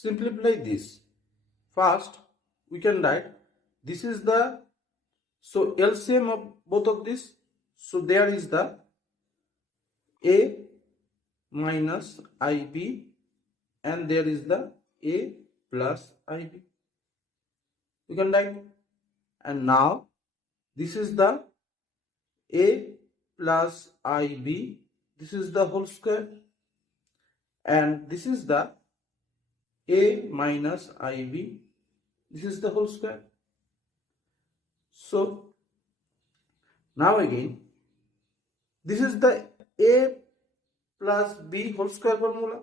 simplify this. First, we can write this is the LCM of both of this. So there is the a minus ib and there is the a plus ib. We can write, and now this is the a plus ib, this is the whole square, and this is the a minus ib, this is the whole square. So now again, this is the a plus b whole square formula.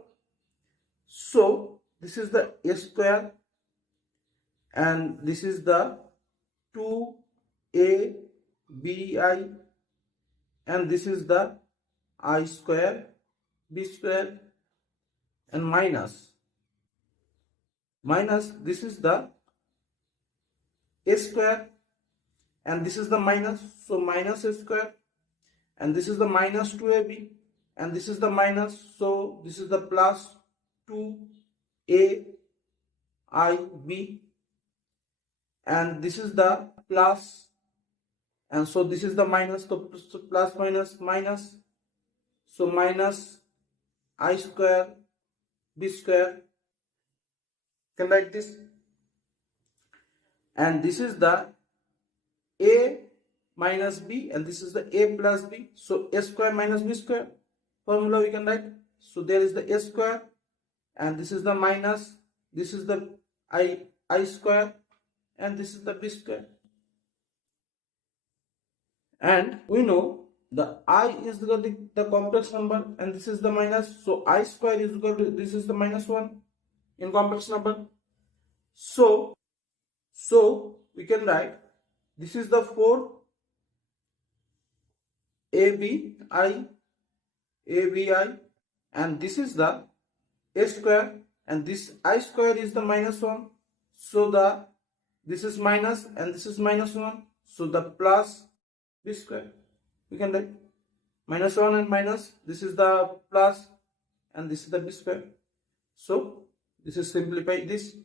So this is the a square and this is the 2abi and this is the I square b square, and minus this is the a square and this is the minus, so minus a square, and this is the minus 2ab and this is the minus, so this is the plus 2aib, and this is the plus, and so this is the minus, so plus minus minus, so minus I square b square. Can write this, and this is the a minus b and this is the a plus b, so a square minus b square formula we can write. So there is the a square and this is the minus, this is the I square and this is the b square, and we know the I is the complex number and this is the minus, so I square is equal to, this is the minus 1 in complex number. So we can write this is the 4abi and this is the a square and this I square is the minus 1, so this is minus and this is minus 1, so the plus b square. We can write minus 1 and minus, this is the plus and this is the b square. So this is simplify this.